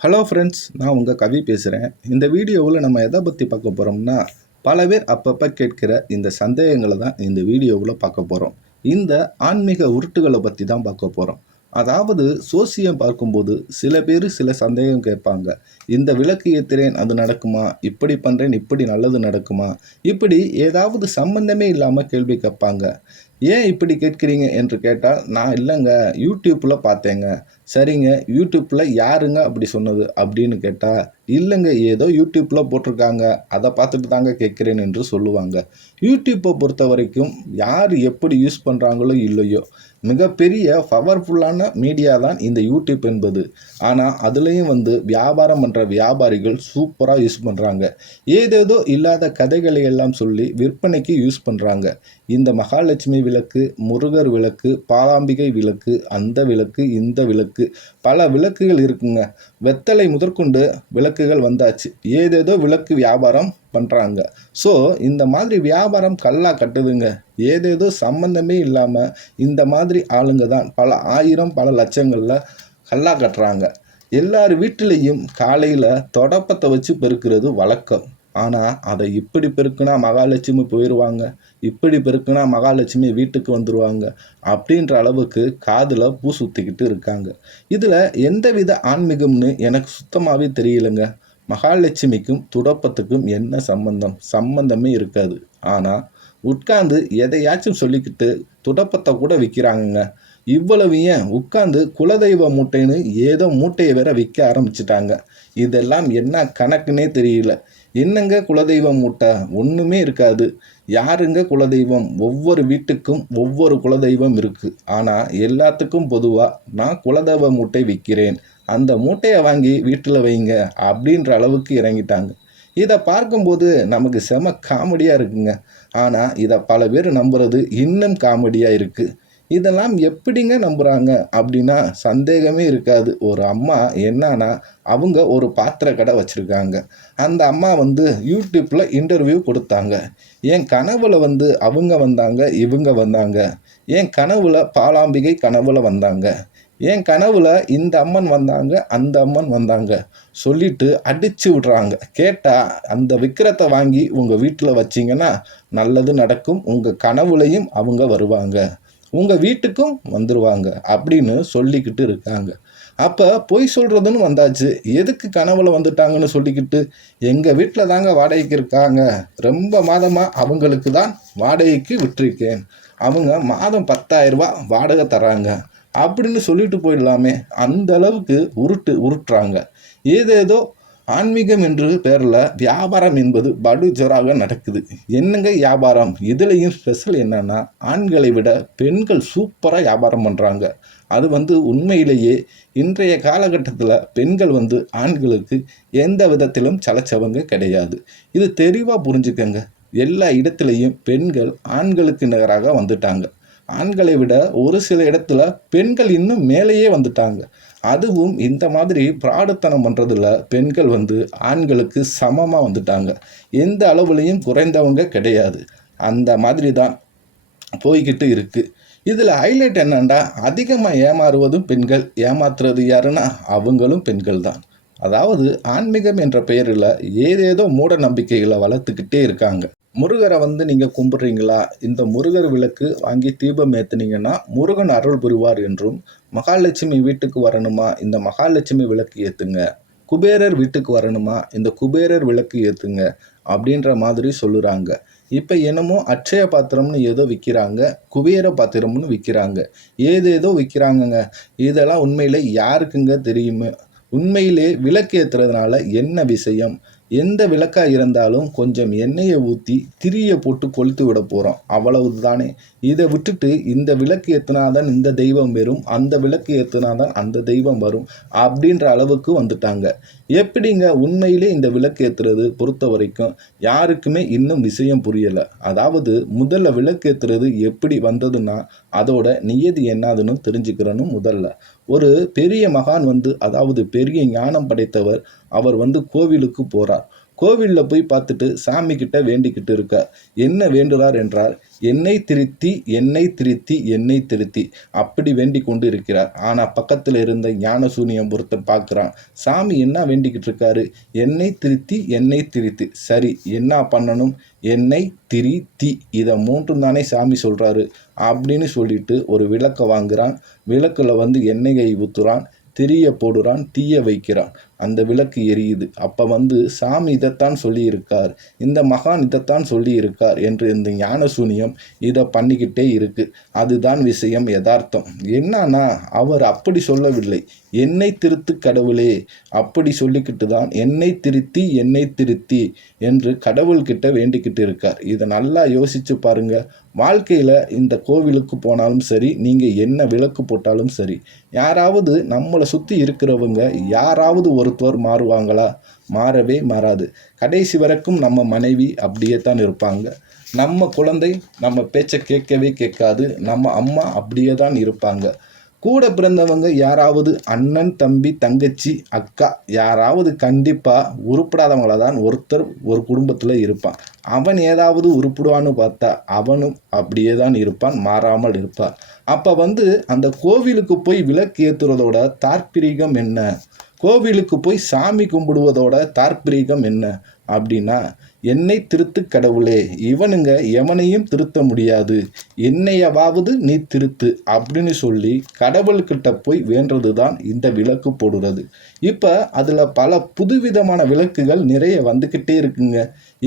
Hello friends, நான் உங்கள் கவி பேசுகிறேன். இந்த வீடியோவில் நம்ம எதை பற்றி பார்க்க போகிறோம்னா, பல பேர் அப்பப்போ கேட்கிற இந்த சந்தேகங்களை தான் இந்த வீடியோவில் பார்க்க போகிறோம். இந்த ஆன்மீக உருட்டுகளை பற்றி தான் பார்க்க போகிறோம். அதாவது சோசியம் பார்க்கும்போது சில பேர் சில சந்தேகம் கேட்பாங்க. இந்த விளக்கு ஏற்றுறேன், அது நடக்குமா? இப்படி பண்ணுறேன், இப்படி நல்லது நடக்குமா? இப்படி ஏதாவது சம்பந்தமே இல்லாமல் கேள்வி கேட்பாங்க. ஏன் இப்படி கேட்குறீங்க என்று கேட்டால், நான் இல்லைங்க யூடியூப்பில் பார்த்தேங்க. சரிங்க, யூடியூப்பில் யாருங்க அப்படி சொன்னது அப்படின்னு கேட்டால், இல்லைங்க ஏதோ யூடியூப்பில் போட்டிருக்காங்க, அதை பார்த்துட்டு தாங்க கேட்குறேன் என்று சொல்லுவாங்க. யூடியூப்பை பொறுத்த வரைக்கும் யார் எப்படி யூஸ் பண்ணுறாங்களோ இல்லையோ, மிகப்பெரிய பவர்ஃபுல்லான மீடியா தான் இந்த யூடியூப் என்பது. ஆனால் அதுலேயும் வியாபாரம் பண்ணுற வியாபாரிகள் சூப்பராக யூஸ் பண்ணுறாங்க. ஏதேதோ இல்லாத கதைகளை எல்லாம் சொல்லி விற்பனைக்கு யூஸ் பண்ணுறாங்க. இந்த மகாலட்சுமி விளக்கு, முருகர் விளக்கு, பாலாம்பிகை விளக்கு, அந்த விளக்கு, இந்த விளக்கு, பல விளக்குகள் இருக்குங்க. வெத்தலை முதற்கொண்டு விளக்குகள் வந்தாச்சு. ஏதேதோ விளக்கு வியாபாரம் பண்ணுறாங்க. ஸோ இந்த மாதிரி வியாபாரம் கல்லா கட்டுதுங்க. ஏதேதோ சம்பந்தமே இல்லாமல் இந்த மாதிரி ஆளுங்க தான் பல ஆயிரம் பல லட்சங்களில் கல்லா கட்டுறாங்க. எல்லார் வீட்டிலையும் காலையில் தொடப்பத்தை வச்சு பெருக்கிறது வழக்கம். ஆனால் அதை இப்படி பெருக்குனா மகாலட்சுமி போயிடுவாங்க, இப்படி பெருக்குனா மகாலட்சுமி வீட்டுக்கு வந்துடுவாங்க அப்படின்ற அளவுக்கு காதில் பூ சுற்றிக்கிட்டு இருக்காங்க. இதில் எந்தவித ஆன்மீகம்னு எனக்கு சுத்தமாகவே தெரியலைங்க. மகாலட்சுமிக்கும் துடப்பத்துக்கும் என்ன சம்பந்தம்? சம்பந்தமே இருக்காது. ஆனால் உட்கார்ந்து எதையாச்சும் சொல்லிக்கிட்டு துடப்பத்தை கூட விற்கிறாங்கங்க. இவ்வளவு ஏன் உட்கார்ந்து குலதெய்வ மூட்டைன்னு ஏதோ மூட்டையை வேற விற்க ஆரம்பிச்சிட்டாங்க. இதெல்லாம் என்ன கணக்குன்னே தெரியல. என்னங்க குலதெய்வ மூட்டை? ஒன்றுமே இருக்காது. யாருங்க குலதெய்வம்? ஒவ்வொரு வீட்டுக்கும் ஒவ்வொரு குலதெய்வம் இருக்குது. ஆனால் எல்லாத்துக்கும் பொதுவாக நான் குலதெய்வ மூட்டை விற்கிறேன், அந்த மூட்டையை வாங்கி வீட்டில் வைங்க அப்படின்ற அளவுக்கு இறங்கிட்டாங்க. இதை பார்க்கும்போது நமக்கு செம காமெடியாக இருக்குங்க. ஆனால் இதை பல பேர் நம்புறது இன்னும் காமெடியாக இருக்குது. இதெல்லாம் எப்படிங்க நம்புகிறாங்க அப்படின்னா சந்தேகமே இருக்காது. ஒரு அம்மா என்னன்னா, அவங்க ஒரு பாத்திர கடை வச்சுருக்காங்க. அந்த அம்மா யூடியூப்பில் இன்டர்வியூ கொடுத்தாங்க. என் கனவுல அவங்க வந்தாங்க, இவங்க வந்தாங்க. என் கனவுல பாலாம்பிகை கனவுல வந்தாங்க. என் கனவுல இந்த அம்மன் வந்தாங்க, அந்த அம்மன் வந்தாங்க சொல்லிட்டு அடிச்சு விட்றாங்க. கேட்டால் அந்த விக்கிரத்தை வாங்கி உங்கள் வீட்டில் வச்சிங்கன்னா நல்லது நடக்கும், உங்கள் கனவுலையும் அவங்க வருவாங்க, உங்கள் வீட்டுக்கும் வந்துடுவாங்க அப்படின்னு சொல்லிக்கிட்டு இருக்காங்க. அப்போ பொய் சொல்கிறதுன்னு வந்தாச்சு. எதுக்கு கனவுல வந்துட்டாங்கன்னு சொல்லிக்கிட்டு, எங்கள் வீட்டில் தாங்க வாடகைக்கு இருக்காங்க, ரொம்ப மாதமாக அவங்களுக்கு தான் வாடகைக்கு விட்டுருக்கேன், அவங்க மாதம் 10,000 ரூபா வாடகை தராங்க அப்படின்னு சொல்லிட்டு போயிடலாமே. அந்த அளவுக்கு உருட்டுறாங்க. ஏதேதோ ஆன்மீகம் என்று பேரில் வியாபாரம் என்பது படுஜோராக நடக்குது. என்னங்க வியாபாரம்? இதுலேயும் ஸ்பெஷல் என்னன்னா, ஆண்களை விட பெண்கள் சூப்பராக வியாபாரம் பண்ணுறாங்க. அது உண்மையிலேயே இன்றைய காலகட்டத்தில் பெண்கள் ஆண்களுக்கு எந்த விதத்திலும் சலைச்சவங்க கிடையாது. இது தெளிவாக புரிஞ்சுக்கங்க. எல்லா இடத்துலையும் பெண்கள் ஆண்களுக்கு நிகராக வந்துட்டாங்க. ஆண்களை விட ஒரு சில இடத்துல பெண்கள் இன்னும் மேலேயே வந்துட்டாங்க. அதுவும் இந்த மாதிரி பிராடுத்தனம் பண்ணுறதுல பெண்கள் ஆண்களுக்கு சமமாக வந்துட்டாங்க. எந்த அளவுலையும் குறைந்தவங்க கிடையாது. அந்த மாதிரி தான் போய்கிட்டு இருக்குது. இதில் ஹைலைட் என்னன்னா, அதிகமாக ஏமாறுவதும் பெண்கள், ஏமாத்துறது யாருன்னா அவங்களும் பெண்கள் தான். அதாவது ஆன்மீகம் என்ற பெயரில் ஏதேதோ மூட நம்பிக்கைகளை வளர்த்துக்கிட்டே இருக்காங்க. முருகரை நீங்கள் கும்பிட்றீங்களா? இந்த முருகர் விளக்கு வாங்கி தீபம் ஏற்றுனீங்கன்னா முருகன் அருள் புரிவார் என்றும், மகாலட்சுமி வீட்டுக்கு வரணுமா? இந்த மகாலட்சுமி விளக்கு ஏற்றுங்க. குபேரர் வீட்டுக்கு வரணுமா? இந்த குபேரர் விளக்கு ஏற்றுங்க அப்படின்ற மாதிரி சொல்லுறாங்க. இப்போ என்னமோ அட்சய பாத்திரம்னு ஏதோ விற்கிறாங்க, குபேர பாத்திரம்னு விற்கிறாங்க, ஏதேதோ விற்கிறாங்கங்க. இதெல்லாம் உண்மையிலே யாருக்குங்க தெரியுமே? உண்மையிலே விளக்கு ஏற்றுறதுனால என்ன விஷயம்? எந்த விளக்காக இருந்தாலும் கொஞ்சம் எண்ணெயை ஊற்றி திரியை போட்டு கொளுத்து விட போகிறோம், அவ்வளவு தானே. இதை விட்டுட்டு இந்த விளக்கு ஏற்றினாதான் இந்த தெய்வம் வரும், அந்த விளக்கு ஏற்றினாதான் அந்த தெய்வம் வரும் அப்படின்ற அளவுக்கு வந்துட்டாங்க. எப்படிங்க உண்மையிலே இந்த விளக்கு ஏற்றுறது பொறுத்த வரைக்கும் யாருக்குமே இன்னும் விஷயம் புரியலை. அதாவது முதல்ல விளக்கு ஏற்றுறது எப்படி வந்ததுன்னா அதோட நியதி என்னதுன்னு தெரிஞ்சுக்கிறணும். முதல்ல ஒரு பெரிய மகான் அதாவது பெரிய ஞானம் படைத்தவர், அவர் கோவிலுக்கு போகிறார். கோவிலில் போய் பார்த்துட்டு சாமி கிட்ட வேண்டிக்கிட்டு இருக்கார். என்ன வேண்டுறார் என்றால், என்னை திருத்தி என்னை திருத்தி என்னை திருத்தி அப்படி வேண்டிக் கொண்டு இருக்கிறார். ஆனால் பக்கத்தில் இருந்த ஞான சூனியம் ஒருத்தன் பார்க்குறான். சாமி என்ன வேண்டிக்கிட்டு இருக்காரு? என்னை திருத்தி என்னை திருத்தி. சரி, என்ன பண்ணணும்? என்னை திருத்தி, இதை மூன்றும் தானே சாமி சொல்கிறாரு அப்படின்னு சொல்லிட்டு ஒரு விளக்கை வாங்குறான். விளக்கில் எண்ணெயை ஊற்றுறான், திரிய போடுறான், தீய வைக்கிறான். அந்த விளக்கு எரியுது. அப்போ சாமி இதைத்தான் சொல்லியிருக்கார், இந்த மகான் இதைத்தான் சொல்லியிருக்கார் என்று இந்த ஞான சூனியம் இதை பண்ணிக்கிட்டே இருக்கு. அதுதான் விஷயம், யதார்த்தம். என்னன்னா, அவர் அப்படி சொல்லவில்லை. என்னை திருத்து கடவுளே அப்படி சொல்லிக்கிட்டு தான் என்னை திருத்தி என்று கடவுள்கிட்ட வேண்டிக்கிட்டு இருக்கார். இதை நல்லா யோசிச்சு பாருங்க. வாழ்க்கையில் இந்த கோவிலுக்கு போனாலும் சரி, நீங்கள் என்ன விளக்கு போட்டாலும் சரி, யாராவது நம்மளை சுற்றி இருக்கிறவங்க யாராவது ஒருத்தர் மாறுவாங்களா? மாறவே மாறாது. கடைசி வரைக்கும் நம்ம மனைவி அப்படியே தான் இருப்பாங்க. நம்ம குழந்தை நம்ம பேச்சை கேட்கவே கேட்காது. நம்ம அம்மா அப்படியே தான் இருப்பாங்க. கூட பிறந்தவங்க யாராவது அண்ணன், தம்பி, தங்கச்சி, அக்கா யாராவது கண்டிப்பாக உருப்படாதவங்கள தான் ஒருத்தர் ஒரு குடும்பத்தில் இருப்பான். அவன் ஏதாவது உருப்பிடுவான்னு பார்த்தா அவனும் அப்படியே தான் இருப்பான், மாறாமல் இருப்பான். அப்போ அந்த கோவிலுக்கு போய் விளக்கு ஏற்றுறதோட தாற்பீகம் என்ன? கோவிலுக்கு போய் சாமி கும்பிடுவதோட தாற்பீகம் என்ன அப்படின்னா, என்னை திருத்து கடவுளே, இவனுங்க எவனையும் திருத்த முடியாது, என்னையவாவது நீ திருத்து அப்படின்னு சொல்லி கடவுள்கிட்ட போய் வேண்டது தான் இந்த விளக்கு போடுறது. இப்போ அதில் பல புதுவிதமான விளக்குகள் நிறைய வந்துக்கிட்டே இருக்குங்க.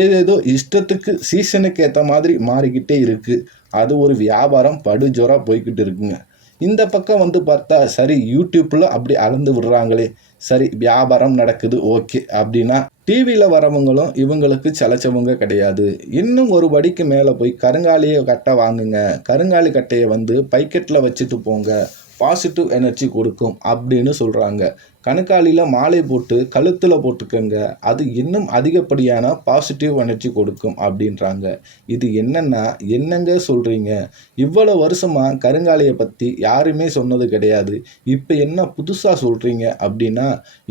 ஏதேதோ இஷ்டத்துக்கு சீசனுக்கு ஏற்ற மாதிரி மாறிக்கிட்டே இருக்குது. அது ஒரு வியாபாரம் படுஜோராக போய்கிட்டு இருக்குங்க. இந்த பக்கம் பார்த்தா சரி, யூடியூப்பில் அப்படி அளந்து விடுறாங்களே, சரி வியாபாரம் நடக்குது ஓகே அப்படின்னா, டிவியில் வரவங்களும் இவங்களுக்கு சலைச்சவங்க கிடையாது. இன்னும் ஒரு படிக்கு மேலே போய் கருங்காலியை கட்டை வாங்குங்க, கருங்காலி கட்டையை பைக்கெட்டில் வச்சுட்டு போங்க, பாசிட்டிவ் எனர்ஜி கொடுக்கும் அப்படின்னு சொல்கிறாங்க. கணுக்காலியில் மாலை போட்டு கழுத்தில் போட்டுக்கோங்க, அது இன்னும் அதிகப்படியான பாசிட்டிவ் எனர்ஜி கொடுக்கும் அப்படின்றாங்க. இது என்னங்க சொல்கிறீங்க? இவ்வளோ வருஷமாக கருங்காலியை பற்றி யாருமே சொன்னது கிடையாது, இப்போ என்ன புதுசாக சொல்கிறீங்க அப்படின்னா,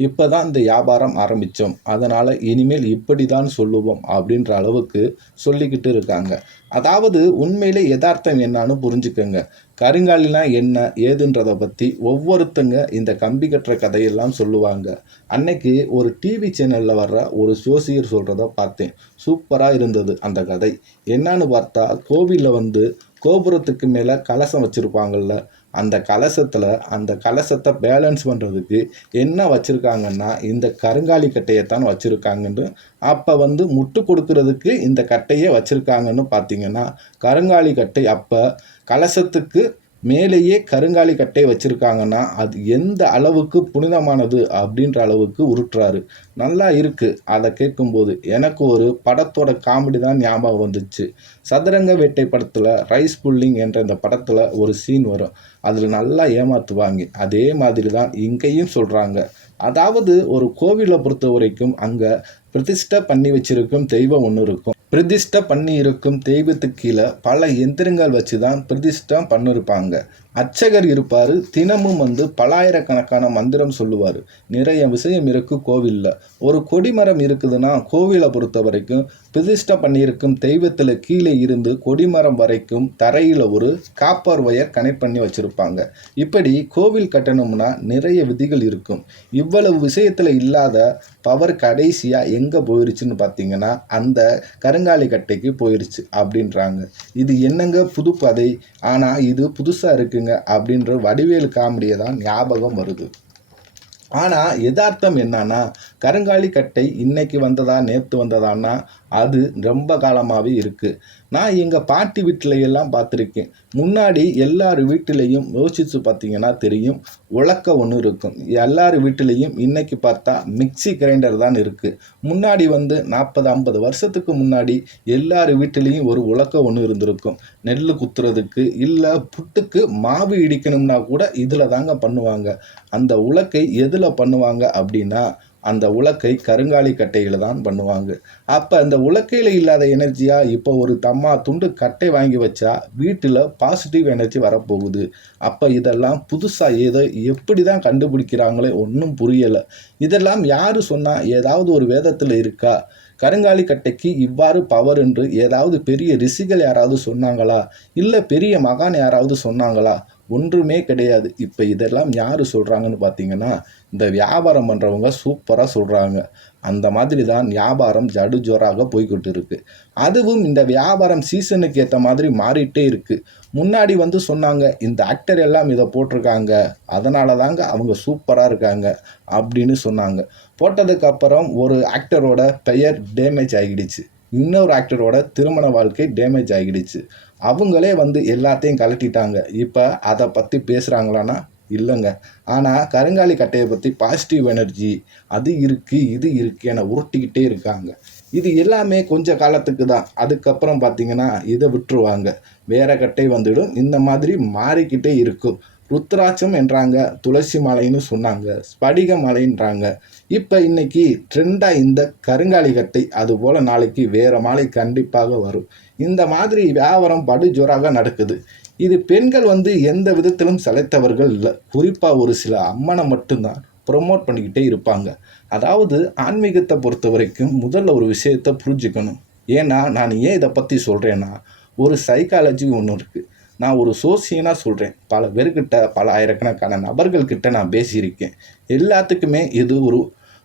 இப்போ தான் இந்த வியாபாரம் ஆரம்பித்தோம், அதனால் இனிமேல் இப்படி தான் சொல்லுவோம் அப்படின்ற அளவுக்கு சொல்லிக்கிட்டு இருக்காங்க. அதாவது உண்மையிலே யதார்த்தம் என்னான்னு புரிஞ்சுக்கோங்க. கருங்காலினா என்ன ஏதுன்றதை பற்றி ஒவ்வொருத்தங்க இந்த கம்பி கட்டுற கதையெல்லாம் சொல்லுவாங்க. அன்னைக்கு ஒரு டிவி சேனலில் வர்ற ஒரு ஜோசியர் சொல்கிறத பார்த்தேன். சூப்பராக இருந்தது அந்த கதை. என்னன்னு பார்த்தா, கோவிலில் கோபுரத்துக்கு மேலே கலசம் வச்சுருப்பாங்கள்ல, அந்த கலசத்தை பேலன்ஸ் பண்ணுறதுக்கு என்ன வச்சுருக்காங்கன்னா, இந்த கருங்காலி கட்டையைத்தான் வச்சுருக்காங்கன்னு. அப்போ முட்டு கொடுக்கறதுக்கு இந்த கட்டையை வச்சுருக்காங்கன்னு பார்த்தீங்கன்னா, கருங்காலி கட்டை அப்போ கலசத்துக்கு மேலேயே கருங்காலி கட்டை வச்சுருக்காங்கன்னா அது எந்த அளவுக்கு புனிதமானது அப்படின்ற அளவுக்கு உருட்டுறாரு. நல்லா இருக்குது. அதை கேட்கும்போது எனக்கு ஒரு படத்தோட காமெடி தான் ஞாபகம் வந்துச்சு. சதுரங்க வேட்டை படத்தில் ரைஸ் புல்லிங் என்ற இந்த படத்தில் ஒரு சீன் வரும். அதில் நல்லா ஏமாற்றுவாங்க. அதே மாதிரி தான் இங்கேயும் சொல்கிறாங்க. அதாவது ஒரு கோவிலை பொறுத்த வரைக்கும் அங்கே பிரதிஷ்டை பண்ணி வச்சிருக்கும் தெய்வம் ஒன்று இருக்கும். பிரதிஷ்டை பண்ணி இருக்கும் தெய்வத்துக்கு கீழே பல எந்திரங்கள் வச்சு தான் பிரதிஷ்டை பண்ணிருப்பாங்க. அர்ச்சகர் இருப்பார். தினமும் பலாயிரக்கணக்கான மந்திரம் சொல்லுவார். நிறைய விஷயம் இருக்குது கோவிலில். ஒரு கொடிமரம் இருக்குதுன்னா கோவிலை பொறுத்த வரைக்கும் பிரதிஷ்டை பண்ணியிருக்கும் தெய்வத்தில் கீழே இருந்து கொடிமரம் வரைக்கும் தரையில் ஒரு காப்பர் ஒயர் கனெக்ட் பண்ணி வச்சுருப்பாங்க. இப்படி கோவில் கட்டணும்னா நிறைய விதிகள் இருக்கும். இவ்வளவு விஷயத்தில் இல்லாத பவர் கடைசியாக எங்கே போயிருச்சுன்னு பார்த்தீங்கன்னா, அந்த கருங்காலி கட்டைக்கு போயிருச்சு அப்படின்றாங்க. இது என்னங்க புது கதை, ஆனால் இது புதுசாக இருக்குங்க அப்படின்ற வடிவேலு காமெடியை தான் ஞாபகம் வருது. ஆனால் யதார்த்தம் என்னன்னா, கருங்காலி கட்டை இன்னைக்கு வந்ததா நேற்று வந்ததான்னா அது ரொம்ப காலமாகவே இருக்குது. நான் எங்கள் பாட்டி வீட்டில எல்லாம் பார்த்துருக்கேன். முன்னாடி எல்லார் வீட்டிலையும் யோசிச்சு பார்த்தீங்கன்னா தெரியும், உலக்க ஒன்று இருக்கும். எல்லார் வீட்டிலையும் இன்னைக்கு பார்த்தா மிக்சி கிரைண்டர் தான் இருக்குது. முன்னாடி 40-50 வருஷத்துக்கு முன்னாடி எல்லார் வீட்டிலையும் ஒரு உலக்க ஒன்று இருந்திருக்கும். நெல் குத்துறதுக்கு இல்லை புட்டுக்கு மாவு இடிக்கணும்னா கூட இதில் தாங்க பண்ணுவாங்க. அந்த உலக்கை எதில் பண்ணுவாங்க அப்படின்னா, அந்த உலக்கை கருங்காலி கட்டையில் தான் பண்ணுவாங்க. அப்போ அந்த உலக்கையில் இல்லாத எனர்ஜியாக இப்போ ஒரு தம்மா துண்டு கட்டை வாங்கி வச்சா வீட்டில் பாசிட்டிவ் எனர்ஜி வரப்போகுது. அப்போ இதெல்லாம் புதுசாக ஏதோ எப்படி தான் கண்டுபிடிக்கிறாங்களே ஒன்றும் புரியலை. இதெல்லாம் யார் சொன்னால்? ஏதாவது ஒரு வேதத்தில் இருக்கா? கருங்காலி கட்டைக்கு இவ்வாறு பவர் என்று ஏதாவது பெரிய ரிஷிகள் யாராவது சொன்னாங்களா? இல்லை பெரிய மகான் யாராவது சொன்னாங்களா? ஒன்றுமே கிடையாது. இப்போ இதெல்லாம் யார் சொல்கிறாங்கன்னு பார்த்தீங்கன்னா, இந்த வியாபாரம் பண்ணுறவங்க சூப்பராக சொல்கிறாங்க. அந்த மாதிரி தான் வியாபாரம் ஜடுஜோராக போய்கிட்டு இருக்கு. அதுவும் இந்த வியாபாரம் சீசனுக்கு ஏற்ற மாதிரி மாறிட்டே இருக்குது. முன்னாடி சொன்னாங்க, இந்த ஆக்டர் எல்லாம் இதை போட்டிருக்காங்க, அதனால தாங்க அவங்க சூப்பராக இருக்காங்க அப்படின்னு சொன்னாங்க. போட்டதுக்கப்புறம் ஒரு ஆக்டரோட பெயர் டேமேஜ் ஆகிடுச்சு. இன்னொரு ஆக்டரோட திருமண வாழ்க்கை டேமேஜ் ஆகிடுச்சு. அவங்களே எல்லாத்தையும் கலட்டிட்டாங்க. இப்போ அதை பற்றி பேசுகிறாங்களான்னா இல்லைங்க. ஆனால் கருங்காலி கட்டையை பற்றி பாசிட்டிவ் எனர்ஜி அது இருக்குது இது இருக்குது என உருட்டிக்கிட்டே இருக்காங்க. இது எல்லாமே கொஞ்ச காலத்துக்கு தான். அதுக்கப்புறம் பார்த்திங்கன்னா இதை விட்டுருவாங்க. வேறு கட்டை வந்துடும். இந்த மாதிரி மாறிக்கிட்டே இருக்கும். ருத்ராட்சம் என்றாங்க, துளசி மாலைன்னு சொன்னாங்க, ஸ்படிக மாலைன்றாங்க. இப்போ இன்னைக்கு ட்ரெண்டாக இந்த கருங்காலி கட்டை, அதுபோல் நாளைக்கு வேறு மாலை கண்டிப்பாக வரும். இந்த மாதிரி வியாபாரம் படுஜோராக நடக்குது. இது பெண்கள் எந்த விதத்திலும் சளைத்தவர்கள் இல்லை. குறிப்பாக ஒரு சில அம்மனை மட்டும்தான் ப்ரொமோட் பண்ணிக்கிட்டே இருப்பாங்க. அதாவது ஆன்மீகத்தை பொறுத்த வரைக்கும் முதல்ல ஒரு விஷயத்தை புரிஞ்சுக்கணும். ஏன்னா நான் ஏன் இதை பற்றி சொல்கிறேன்னா, ஒரு சைக்காலஜி ஒன்று இருக்குது. நான் ஒரு சோசியனாக சொல்கிறேன். பல பேர்கிட்ட, பல ஆயிரக்கணக்கான நபர்கள்கிட்ட நான் பேசியிருக்கேன். எல்லாத்துக்குமே இது ஒரு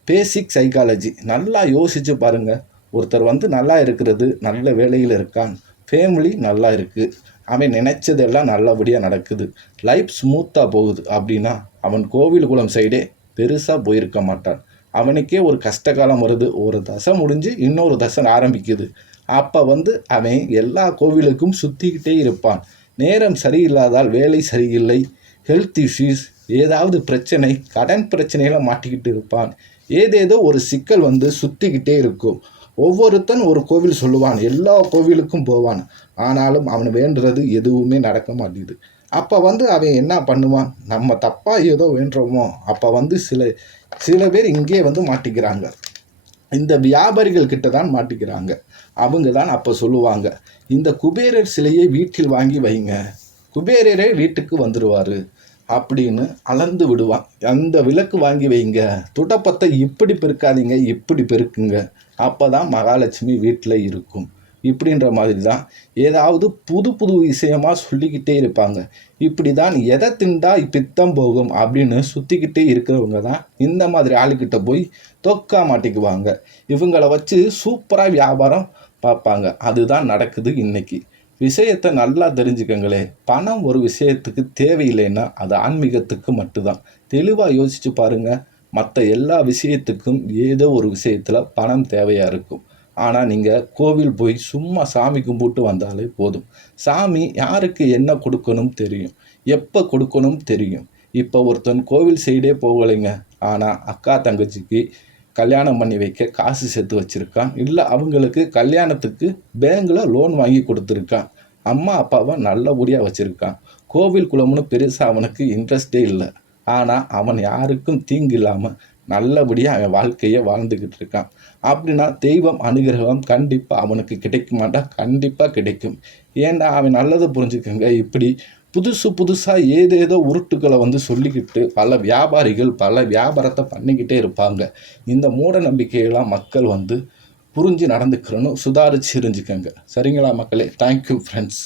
பேசிக் சைக்காலஜி. நல்லா யோசித்து பாருங்கள். ஒருத்தர் நல்லா இருக்கிறது, நல்ல வேலையில் இருக்கான், ஃபேமிலி நல்லா இருக்குது, அவன் நினச்சதெல்லாம் நல்லபடியாக நடக்குது, லைஃப் ஸ்மூத்தாக போகுது அப்படின்னா அவன் கோவில் குளம் சைடே பெருசாக போயிருக்க மாட்டான். அவனுக்கே ஒரு கஷ்டகாலம் வருது, ஒரு தசை முடிஞ்சு இன்னொரு தசை ஆரம்பிக்குது. அப்போ அவன் எல்லா கோவிலுக்கும் சுற்றிக்கிட்டே இருப்பான். நேரம் சரியில்லாதால் வேலை சரியில்லை, ஹெல்த் இஷ்யூஸ், ஏதாவது பிரச்சனை, கடன் பிரச்சனையில் மாட்டிக்கிட்டு இருப்பான். ஏதேதோ ஒரு சிக்கல் சுற்றிக்கிட்டே இருக்கும். ஒவ்வொருத்தன் ஒரு கோவில் சொல்லுவான், எல்லா கோவிலுக்கும் போவான். ஆனாலும் அவன் வேண்டுறது எதுவுமே நடக்க மாட்டேங்குது. அப்போ அவன் என்ன பண்ணுவான்? நம்ம தப்பாக ஏதோ வேண்டுறோமோ? அப்போ சில பேர் இங்கே மாட்டிக்கிறாங்க. இந்த வியாபாரிகள் கிட்ட தான் மாட்டிக்கிறாங்க. அவங்க தான் அப்போ சொல்லுவாங்க, இந்த குபேரர் சிலையை வீட்டில் வாங்கி வைங்க, குபேரரே வீட்டுக்கு வந்துடுவார் அப்படின்னு அளந்து விடுவான். அந்த விளக்கு வாங்கி வைங்க, துடப்பத்தை இப்படி பெருக்காதீங்க, இப்படி பெருக்குங்க, அப்போ தான் மகாலட்சுமி வீட்டில் இருக்கும். இப்படின்ற மாதிரி தான் ஏதாவது புது புது விஷயமாக சொல்லிக்கிட்டே இருப்பாங்க. இப்படி தான் எதை திண்டா பித்தம் போகும் அப்படின்னு சுற்றிக்கிட்டே இருக்கிறவங்க தான் இந்த மாதிரி ஆளுக்கிட்ட போய் தொக்கா மாட்டிக்குவாங்க. இவங்களை வச்சு சூப்பராக வியாபாரம் பார்ப்பாங்க. அதுதான் நடக்குது இன்னைக்கு. விஷயத்தை நல்லா தெரிஞ்சுக்கங்களே. பணம் ஒரு விஷயத்துக்கு தேவையில்லைன்னா அது ஆன்மீகத்துக்கு மட்டும்தான். தெளிவாக யோசித்து பாருங்கள். மற்ற எல்லா விஷயத்துக்கும் ஏதோ ஒரு விஷயத்தில் பணம் தேவையாக இருக்கும். ஆனால் நீங்கள் கோவில் போய் சும்மா சாமி கும்பிட்டு வந்தாலே போதும். சாமி யாருக்கு என்ன கொடுக்கணும் தெரியும், எப்போ கொடுக்கணும் தெரியும். இப்போ ஒருத்தன் கோவில் சைடே போகலைங்க, ஆனால் அக்கா தங்கச்சிக்கு கல்யாணம் பண்ணி வைக்க காசு சேர்த்து வச்சுருக்கான், இல்லை அவங்களுக்கு கல்யாணத்துக்கு பேங்கில் லோன் வாங்கி கொடுத்துருக்கான், அம்மா அப்பாவை நல்லபடியாக வச்சுருக்கான். கோவில் குளம்னு பெருசாக அவனுக்கு இன்ட்ரெஸ்டே இல்லை. ஆனால் அவன் யாருக்கும் தீங்கு இல்லாமல் நல்லபடியாக அவன் வாழ்க்கையை வாழ்ந்துக்கிட்டு இருக்கான். அப்படின்னா தெய்வம் அனுகிரகம் கண்டிப்பாக அவனுக்கு கிடைக்குமாட்டா? கண்டிப்பாக கிடைக்கும். ஏன்னா அவன் நல்லதை புரிஞ்சுக்கங்க. இப்படி புதுசாக ஏதேதோ உருட்டுக்களை சொல்லிக்கிட்டு பல வியாபாரிகள் பல வியாபாரத்தை பண்ணிக்கிட்டே இருப்பாங்க. இந்த மூட நம்பிக்கையெல்லாம் மக்கள் புரிஞ்சு நடந்துக்கிறணும். சுதாரிச்சு இருந்துக்கங்க. சரிங்களா மக்களே? Thank you friends.